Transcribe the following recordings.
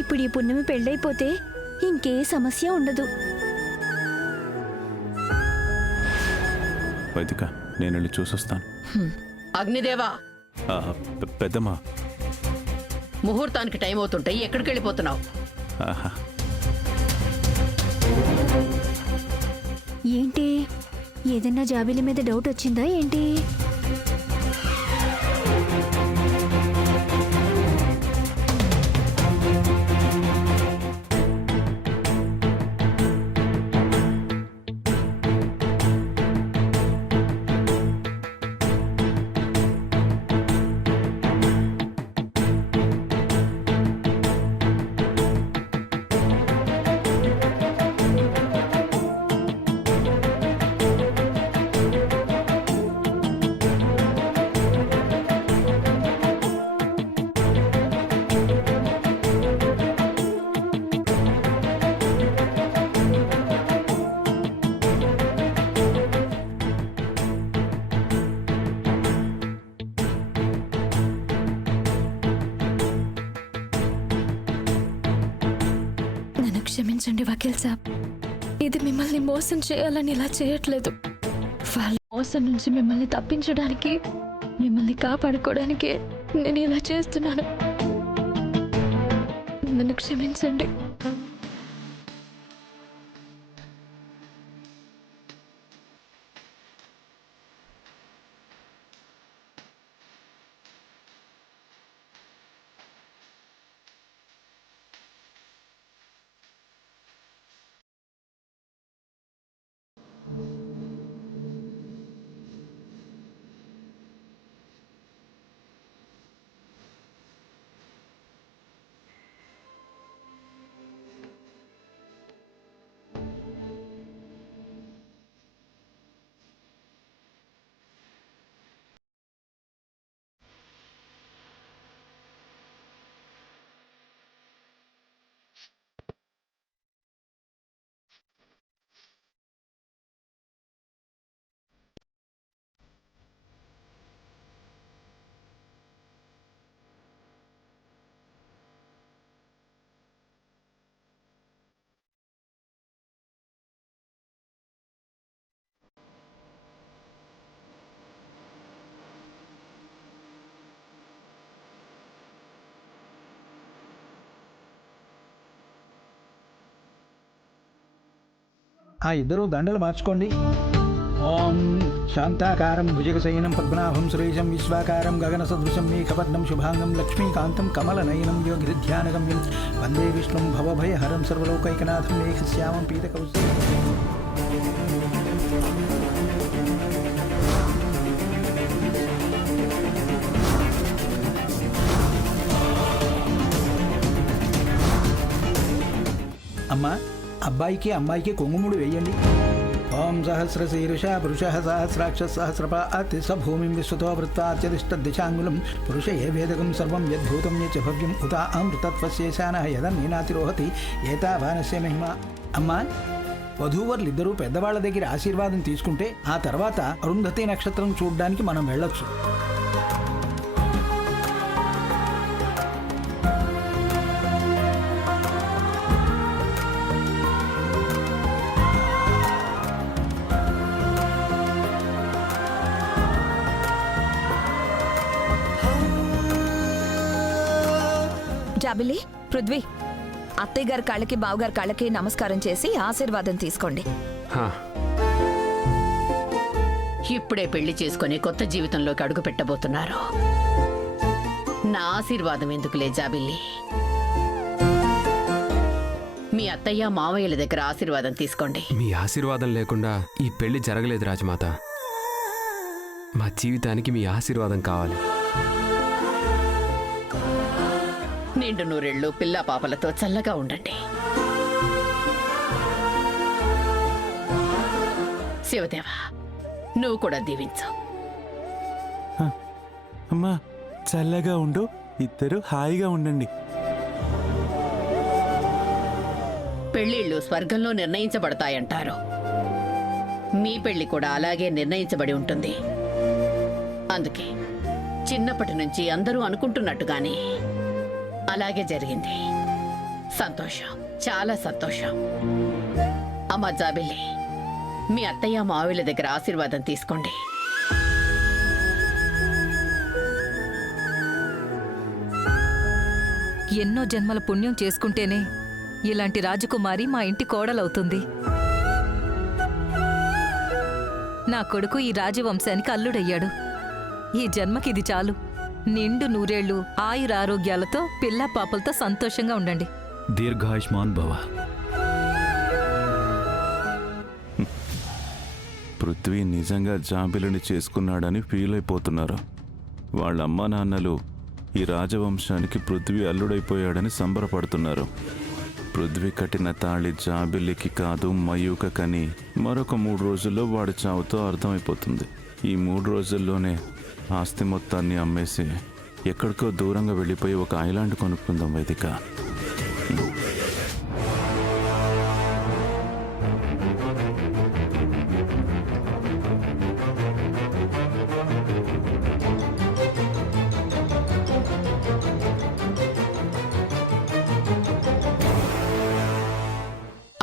ఇప్పుడు ఈ పున్నమి పెళ్ళైపోతే ఇంకే సమస్య ఉండదు. వైదిక, నేను వెళ్ళి చూసొస్తాను. అగ్నిదేవా, పెద్దమ్మా, ముహూర్తానికి టైం అవుతుంటాయి, ఎక్కడికి వెళ్ళిపోతున్నావు? ఏంటి, ఏదన్నా జాబిలి మీద డౌట్ వచ్చిందా ఏంటి? క్షమించండి వకీల్ సాబ్, ఇది మిమ్మల్ని మోసం చేయాలని ఇలా చేయట్లేదు. వాళ్ళ మోసం నుంచి మిమ్మల్ని తప్పించడానికి, మిమ్మల్ని కాపాడుకోవడానికి నేను ఇలా చేస్తున్నాను. నన్ను క్షమించండి. ఆ ఇద్దరు దండలు మార్చుకోండి. ఓం శాంతాకారం భుజగశయనం పద్మనాభం సురేశం విశ్వాకారం గగన సదృశం మేఘవర్ణం శుభాంగం లక్ష్మీకాంతం కమలనయనం యోగిధ్యానగమ్యం వందే విష్ణుం భవభయహరం సర్వలోకైకనాథం మేఘశ్యామం పీతకౌశలం. అమ్మా, అబ్బాయికి అమ్మాయికి కొంగుముడు వేయండి. ఓం సహస్రశీర్ష పురుష సహస్రాక్ష సహస్రపాతి స భూమిం విశ్వతో వృత్తాత్యతిష్టదిశాంగులం పురుష ఏ వేదకం సర్వం యద్భూతం యచ భవ్యం ఉత అమృతత్వశేషాన యదన్నేనాతిరోహతి ఏతావానస్య మహిమ. అమ్మా, వధూవరులిద్దరూ పెద్దవాళ్ల దగ్గర ఆశీర్వాదం తీసుకుంటే ఆ తర్వాత అరుంధతి నక్షత్రం చూడడానికి మనం వెళ్ళొచ్చు. జాబిలి, పృథ్వీ, అత్తయ్య గారి కాళ్ళకి బావగారి కాళ్ళకి నమస్కారం చేసి ఆశీర్వాదం తీసుకోండి. ఇప్పుడే పెళ్లి చేసుకుని కొత్త జీవితంలోకి అడుగు పెట్టబోతున్నారు. నా ఆశీర్వాదం ఎందుకులే జాబిల్లి, మీ అత్తయ్య మావయ్యల దగ్గర ఆశీర్వాదం తీసుకోండి. మీ ఆశీర్వాదం లేకుండా ఈ పెళ్లి జరగలేదు రాజమాత. మా జీవితానికి మీ ఆశీర్వాదం కావాలి. నిండు నూరెళ్ళు పిల్లా పాపలతో చల్లగా ఉండండి. శివదేవా, నువ్వు కూడా దీవించు. అమ్మా, చల్లగా ఉండు, ఇద్దరు హాయిగా ఉండండి. పెళ్లిళ్ళు స్వర్గంలో నిర్ణయించబడతాయంటారు. మీ పెళ్లి కూడా అలాగే నిర్ణయించబడి ఉంటుంది. అందుకే చిన్నప్పటి నుంచి అందరూ అనుకుంటున్నట్టుగానే అలాగే జరిగింది. సంతోషం, చాలా సంతోషం. అమ్మా జాబిల్లి, మీ అత్తయ్య మావిల దగ్గర ఆశీర్వాదం తీసుకోండి. ఎన్నో జన్మల పుణ్యం చేసుకుంటేనే ఇలాంటి రాజకుమారి మా ఇంటి కోడలవుతుంది. నా కొడుకు ఈ రాజవంశానికి అల్లుడయ్యాడు. ఈ జన్మకిది చాలు. నిండు నూరేళ్లు ఆయురారోగ్యాలతో పిల్ల పాపలతో సంతోషంగా ఉండండి. దీర్ఘాయుష్మాన్ భవ. పృథ్వీ నిజంగా జాబిలిని చేసుకున్నాడని ఫీల్ అయిపోతున్నారు. వాళ్ళ అమ్మా నాన్నలు ఈ రాజవంశానికి పృథ్వీ అల్లుడైపోయాడని సంబరపడుతున్నారు. పృథ్వీ కట్టిన తాళి జాబిల్లికి కాదు మయూకని మరొక 3 రోజుల్లో వాడి చావుతో అర్థమైపోతుంది. ఈ 3 రోజుల్లోనే ఆస్తి మొత్తాన్ని అమ్మేసి ఎక్కడికో దూరంగా వెళ్ళిపోయి ఒక ఐలాండ్ కొనుక్కుందాం వైదిక.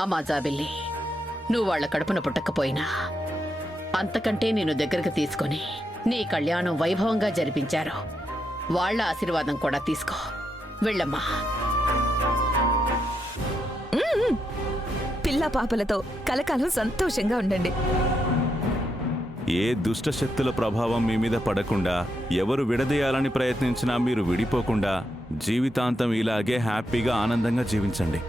అమ్మా జాబిల్లి, నువ్వు వాళ్ళ కడుపున పుట్టకపోయినా అంతకంటే నేను దగ్గరకు తీసుకొని నీ కళ్యాణం వైభవంగా జరిపించారు. వాళ్ళ ఆశీర్వాదం కూడా తీసుకో. వెళ్ళమ్మా. పిల్ల పాపలతో కలకాలం సంతోషంగా ఉండండి. ఏ దుష్ట శక్తుల ప్రభావం మీ మీద పడకుండా, ఎవరు విడదీయాలని ప్రయత్నించినా మీరు విడిపోకుండా జీవితాంతం ఇలాగే హ్యాపీగా ఆనందంగా జీవించండి.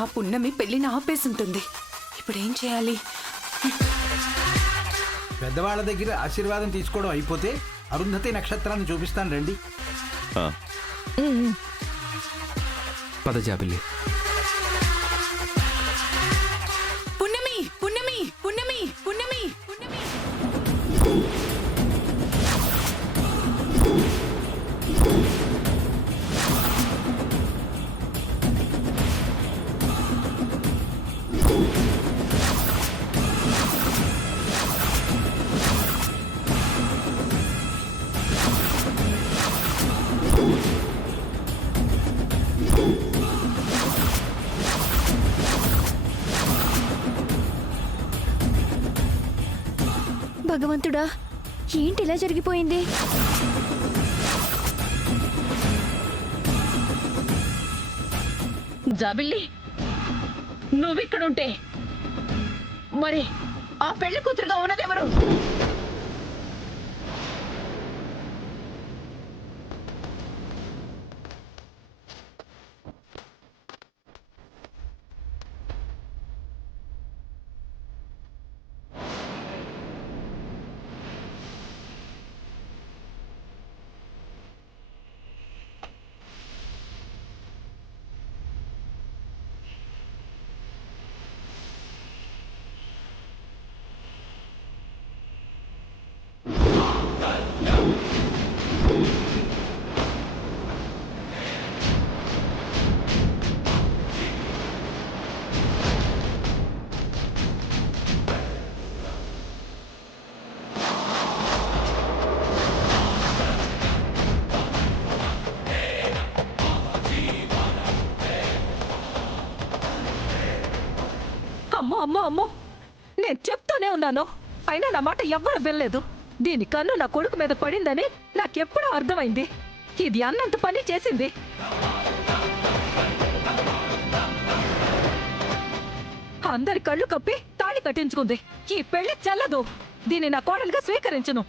ఆ పున్నమి పెళ్లిని ఆపేసుంటుంది. ఇప్పుడేం చేయాలి? పెద్దవాళ్ళ దగ్గర ఆశీర్వాదం తీసుకోవడం అయిపోతే అరుంధతి నక్షత్రాన్ని చూపిస్తాను రండి. ఆ, పద జాబిల్లి. పున్నమి పున్నమి పున్నమి పున్నమి పున్నమి. భగవంతుడా, ఏంటి ఇలా జరిగిపోయింది? జాబిల్లి, నువ్విక్కడుంటే మరి ఆ పెళ్లి కూతురుగా ఉన్నదెవరు? అమ్మో అమ్మో అమ్మో, నేను చెప్తూనే ఉన్నాను, అయినా నా మాట ఎవ్వరు వినలేదు. దీని కన్ను నా కొడుకు మీద పడిందని నాకెప్పుడూ అర్థమైంది. ఇది అన్నంత పని చేసింది. అందరి కళ్ళు కప్పి తాళి కట్టించుకుంది. ఈ పెళ్లి చెల్లదు. దీన్ని నా కోడలుగా స్వీకరించను.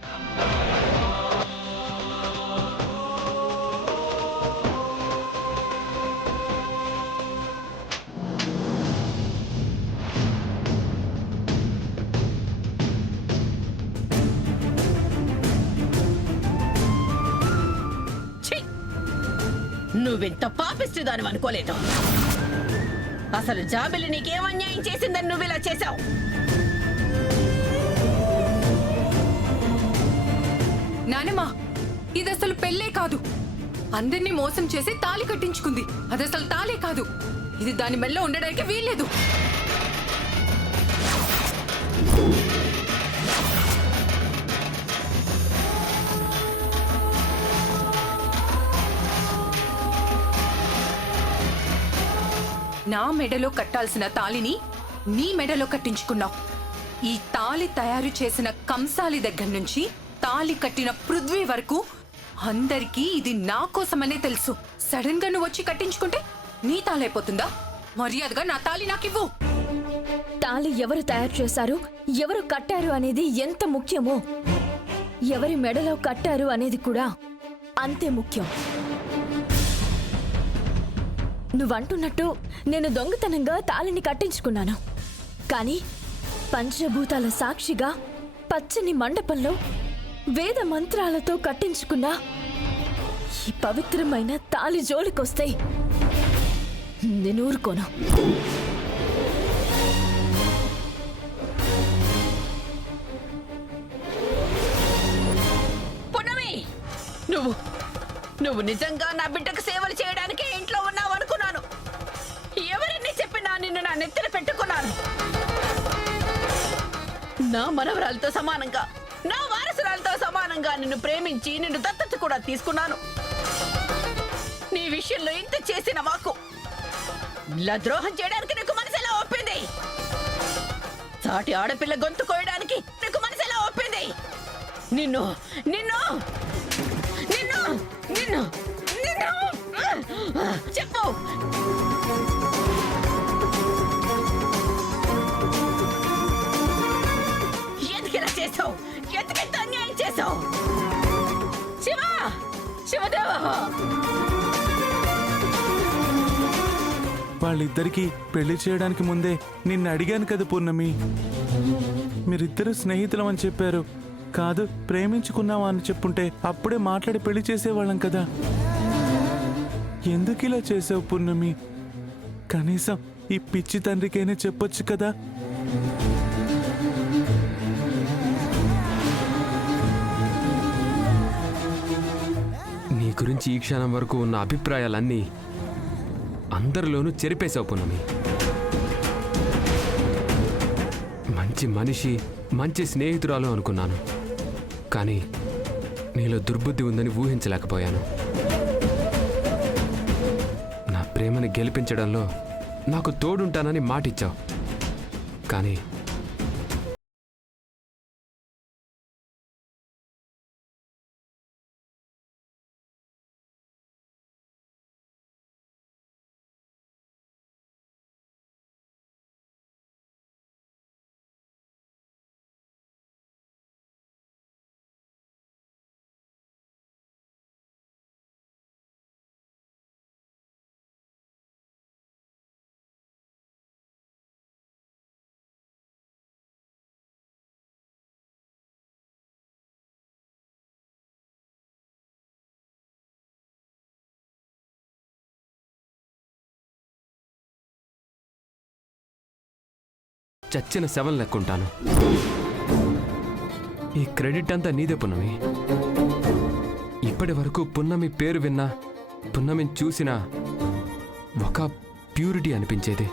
నువ్వెంత పాపిస్తుదాని అనుకోలేదు. అసలు జాబిల్లి నీకేం అన్యాయం చేసిందని నువ్విలా చేశావు? నానమ్మా, ఇది అసలు పెళ్ళే కాదు. అందరినీ మోసం చేసి తాళి కట్టించుకుంది. అది అసలు తాళే కాదు. ఇది దాని మెల్లో ఉండడానికి వీల్లేదు. నా మెడలో కట్టాల్సిన తాళిని నీ మెడలో కట్టించుకున్నావు. ఈ తాళి తయారు చేసిన కంసాలి దగ్గర నుంచి తాళి కట్టిన పృథ్వీ వరకు అందరికీ ఇది నా కోసమనే తెలుసు. సడన్ గా నువ్వు వచ్చి కట్టించుకుంటే నీ తాళైపోతుందా? మర్యాదగా నా తాళి నాకివ్వు. తాళి ఎవరు తయారు చేశారు, ఎవరు కట్టారు అనేది ఎంత ముఖ్యమో, ఎవరి మెడలో కట్టారు అనేది కూడా అంతే ముఖ్యం. నువ్వంటున్నట్టు నేను దొంగతనంగా తాళిని కట్టించుకున్నాను. కానీ పంచభూతాల సాక్షిగా పచ్చని మండపంలో వేద మంత్రాలతో కట్టించుకున్న ఈ పవిత్రమైన తాళి జోలికొస్తే నేను ఊరుకోను. పున్నమి, నువ్వు నిజంగా నా బిడ్డకు సేవలు చేయడానికి ఇంట్లో ఉన్నావు అనుకున్నాను. ఎవరిని చెప్పినా నిన్ను నా నెత్తిన పెట్టుకున్నాను. నా మనవరాలతో సమానంగా, నా వారసురాలతో సమానంగా నిన్ను ప్రేమించి నిన్ను దత్తత కూడా తీసుకున్నాను. నీ విషయంలో ఇంత చేసిన మాకు ఇలా ద్రోహం చేయడానికి నీకు మనసు ఎలా ఒప్పింది? సాటి ఆడపిల్ల గొంతు కోయడానికి నీకు మనసు ఎలా ఒప్పింది? నిన్ను నిన్ను నిన్ను నిన్ను నిన్ను చెప్పు. ఎందుకు చేసావు? ఎందుకంత అన్యాయం చేసావు? శివదేవా, వాళ్ళిద్దరికీ పెళ్లి చేయడానికి ముందే నిన్ను అడిగాను కదా పూర్ణమి. మీరిద్దరు స్నేహితులం అని చెప్పారు. కాదు, ప్రేమించుకున్నావా అని చెప్పుంటే అప్పుడే మాట్లాడి పెళ్లి చేసేవాళ్ళం కదా. ఎందుకు ఇలా చేసావు పూర్ణమి? కనీసం ఈ పిచ్చి తండ్రికైనా చెప్పొచ్చు కదా. నీ గురించి ఈ క్షణం వరకు ఉన్న అభిప్రాయాలన్నీ అందరిలోనూ చెరిపేశావు పూర్ణమి. మంచి మనిషి, మంచి స్నేహితురాలు అనుకున్నాను. కానీ నీలో దుర్బుద్ధి ఉందని ఊహించలేకపోయాను. నా ప్రేమని గెలిపించడంలో నాకు తోడుంటానని మాటిచ్చావు. కానీ చచ్చిన శవం లెక్కుంటాను. ఈ క్రెడిట్ అంతా నీదే పున్నమి. ఇప్పటి వరకు పున్నమి పేరు విన్నా, పున్నమిని చూసినా ఒక ప్యూరిటీ అనిపించేది.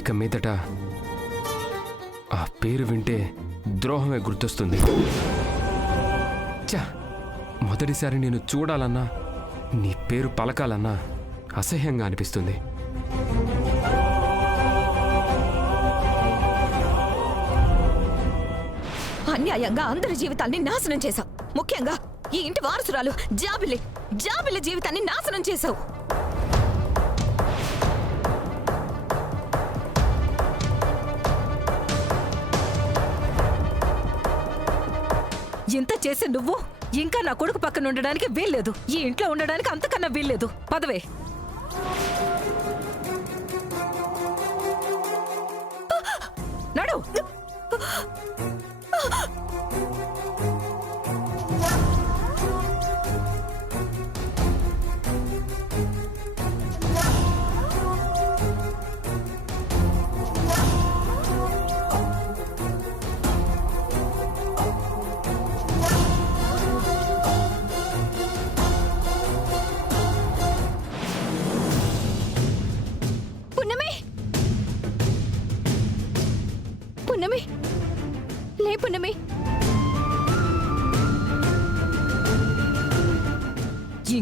ఇక మీదట ఆ పేరు వింటే ద్రోహమే గుర్తొస్తుంది. మొదటిసారి నేను చూడాలన్నా, నీ పేరు పలకాలన్నా అసహ్యంగా అనిపిస్తుంది. అన్యాయంగా అందరి జీవితాల్ని నాశనం చేశావు. ముఖ్యంగా ఈ ఇంటి వారసురాలు జాబిలి జీవితాన్ని నాశనం చేశావు. ఇంత చేసి నువ్వు ఇంకా నా కొడుకు పక్కన ఉండడానికి వీల్లేదు. ఈ ఇంట్లో ఉండడానికి అంతకన్నా వీల్లేదు. పదవే. నడు. పున్నమి,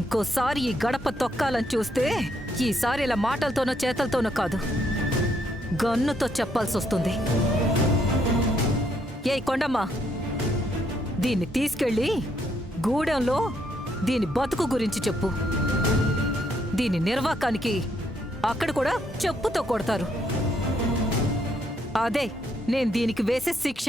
ఇంకోసారి ఈ గడప తొక్కాలని చూస్తే ఈసారి ఇలా మాటలతోనో చేతలతోనో కాదు, గన్నుతో చెప్పాల్సి వస్తుంది. ఏ కొండమ్మ, దీన్ని తీసుకెళ్ళి గూడెంలో దీని బతుకు గురించి చెప్పు. దీని నిర్వాకానికి అక్కడ కూడా చెప్పుతో కొడతారు. అదే నేను దీనికి వేసే శిక్ష.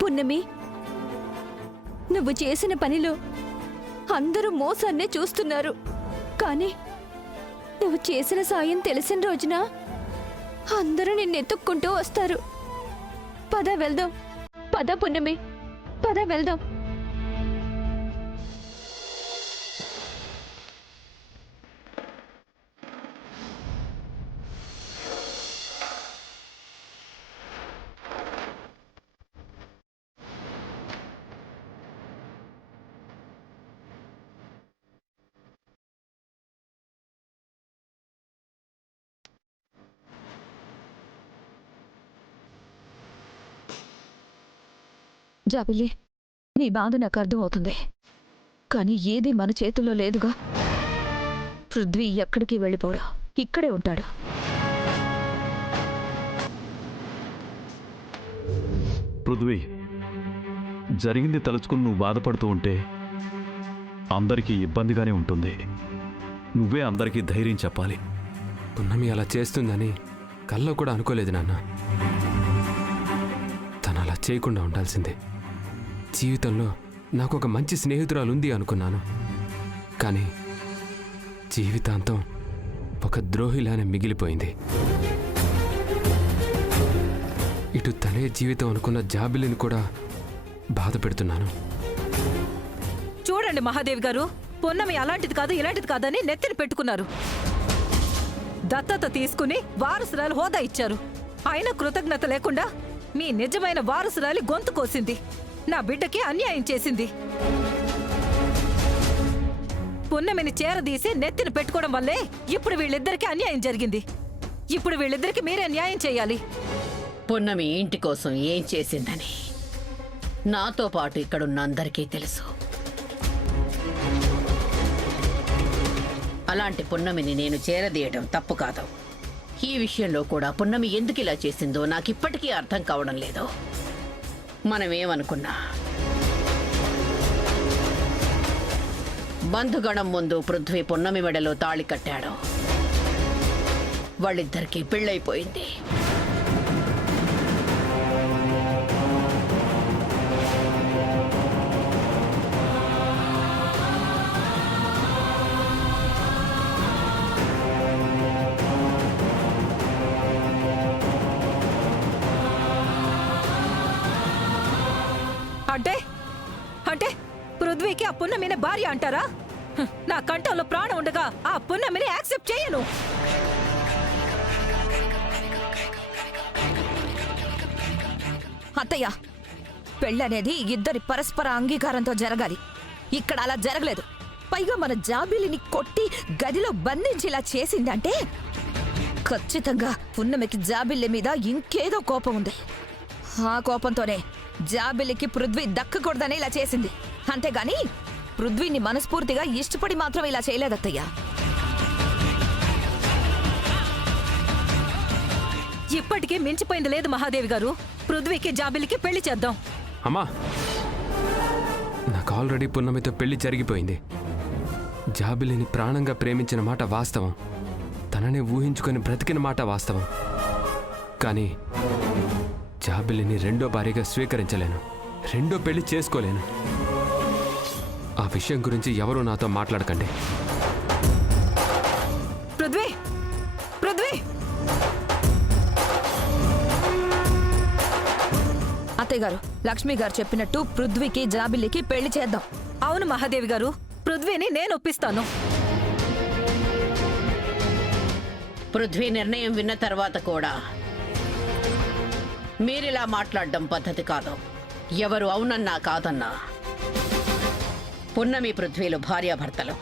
పున్నమి, నువ్వు చేసిన పనిలో అందరూ మోసాన్నే చూస్తున్నారు. కానీ నువ్వు చేసిన సాయం తెలిసిన రోజున అందరూ నిన్నెత్తుక్కుంటూ వస్తారు. పద వెళ్దాం. పద పున్నమి, పద వెళ్దాం. జాబిలి, నీ బాధ నాకు అర్థమవుతుంది, కానీ ఏది మన చేతుల్లో లేదుగా. పృథ్వీ ఎక్కడికి వెళ్ళిపోడు, ఇక్కడే ఉంటాడు. పృథ్వీ, జరిగింది తలుచుకుని నువ్వు బాధపడుతూ ఉంటే అందరికీ ఇబ్బందిగానే ఉంటుంది. నువ్వే అందరికీ ధైర్యం చెప్పాలి. పున్నమి అలా చేస్తుందని కల్లో కూడా అనుకోలేదు నాన్న. తను అలా చేయకుండా ఉండాల్సిందే. జీవితంలో నాకు ఒక మంచి స్నేహితురాలు ఉంది అనుకున్నాను, కానీ జీవితాంతం ఒక ద్రోహిలానే మిగిలిపోయింది. ఇటు తనే జీవితం అనుకున్న జాబిలిని కూడా బాధ పెడుతున్నాను. చూడండి మహాదేవి గారు, పున్నమి అలాంటిది కాదు ఇలాంటిది కాదని నెత్తిని పెట్టుకున్నారు. దత్తత తీసుకుని వారసురాలు హోదా ఇచ్చారు. అయినా కృతజ్ఞత లేకుండా మీ నిజమైన వారసురాలి గొంతు కోసింది, నా బిడ్డకి అన్యాయం చేసింది. పున్నమిని చేరదీసి నెత్తిని పెట్టుకోవడం వల్లే ఇప్పుడు వీళ్ళిద్దరికి అన్యాయం జరిగింది. ఇప్పుడు వీళ్ళిద్దరికి మీరే న్యాయం చేయాలి. పున్నమి ఇంటి కోసం ఏం చేసిందని నాతో పాటు ఇక్కడున్న అందరికీ తెలుసు. అలాంటి పున్నమిని నేను చేరదీయడం తప్పు కాదు. ఈ విషయంలో కూడా పున్నమి ఎందుకు ఇలా చేసిందో నాకిప్పటికీ అర్థం కావడం లేదు. మనమేమనుకున్నా బంధుగణం ముందు పృథ్వీ పున్నమి మెడలో తాళి కట్టాడు. వాళ్ళిద్దరికీ పెళ్ళైపోయింది. అంటే అంటే పృథ్వీకి ఆ పున్నమిని భార్య అంటారా? నా కంఠంలో ప్రాణం ఉండగా ఆ పున్నమిని యాక్సెప్ట్ చేయను. అత్తయ్య, పెళ్ళనేది ఇద్దరి పరస్పర అంగీకారంతో జరగాలి. ఇక్కడ అలా జరగలేదు. పైగా మన జాబిలిని కొట్టి గదిలో బంధించేలా చేసిందంటే ఖచ్చితంగా పున్నమికి జాబిల్లి మీద ఇంకేదో కోపం ఉంది. ఆ కోపంతోనే జాబిలికి పృథ్వీ దక్కకూడదని ఇలా చేసింది. అంతేగాని పృథ్వీని మనస్ఫూర్తిగా ఇష్టపడి మాత్రం ఇలా చేయలేదత్తయ్య. ఇప్పటికీ మించిపోయింది లేదు మహాదేవి గారు. పృథ్వీకి జాబిలికి పెళ్లి చేద్దాం. అమ్మా, నాకు ఆల్రెడీ పున్నమితో పెళ్లి జరిగిపోయింది. జాబిలిని ప్రాణంగా ప్రేమించిన మాట వాస్తవం, తననే ఊహించుకొని బ్రతికిన మాట వాస్తవం. కానీ జాబిలిని రెండో భార్యగా స్వీకరించలేను, రెండో పెళ్లి చేసుకోలేను. ఆ విషయం గురించి ఎవరూ నాతో మాట్లాడకండి. పృథ్వీ, పృథ్వీ! అత్తయ్య గారు, లక్ష్మి గారు చెప్పినట్టు పృథ్వీకి జాబిలికి పెళ్లి చేద్దాం. అవును మహాదేవి గారు, పృథ్వీని నేను ఒప్పిస్తాను. పృథ్వీ నిర్ణయం విన్న తర్వాత కూడా మీరిలా మాట్లాడడం పద్ధతి కాదు. ఎవరు అవునన్నా కాదన్నా పున్నమి పృథ్వీలు భార్యాభర్తలు.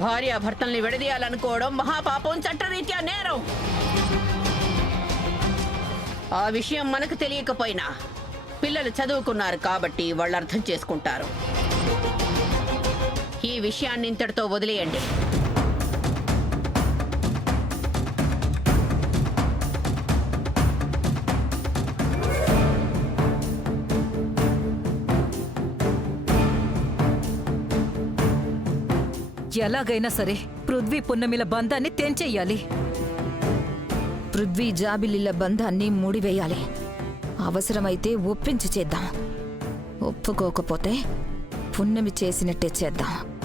భార్యాభర్తల్ని విడదీయాలనుకోవడం మహాపాపం, చట్టరీత్యా నేరం. ఆ విషయం మనకు తెలియకపోయినా పిల్లలు చదువుకున్నారు కాబట్టి వాళ్ళు అర్థం చేసుకుంటారు. ఈ విషయాన్ని ఇంతటితో వదిలేయండి. ఎలాగైనా సరే పృథ్వీ పున్నమిల బంధాన్ని తెంచెయ్యాలి. పృథ్వీ జాబిలిల బంధాన్ని ముడివేయాలి. అవసరమైతే ఒప్పించి చేద్దాం. ఒప్పుకోకపోతే పున్నమి చేసినట్టే చేద్దాం.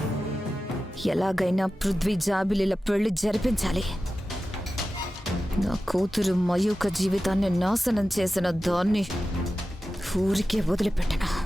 ఎలాగైనా పృథ్వీ జాబిలిల పెళ్లి జరిపించాలి. నా కూతురు మయూక జీవితాన్ని నాశనం చేసిన దాన్ని ఊరికే వదిలిపెట్టను.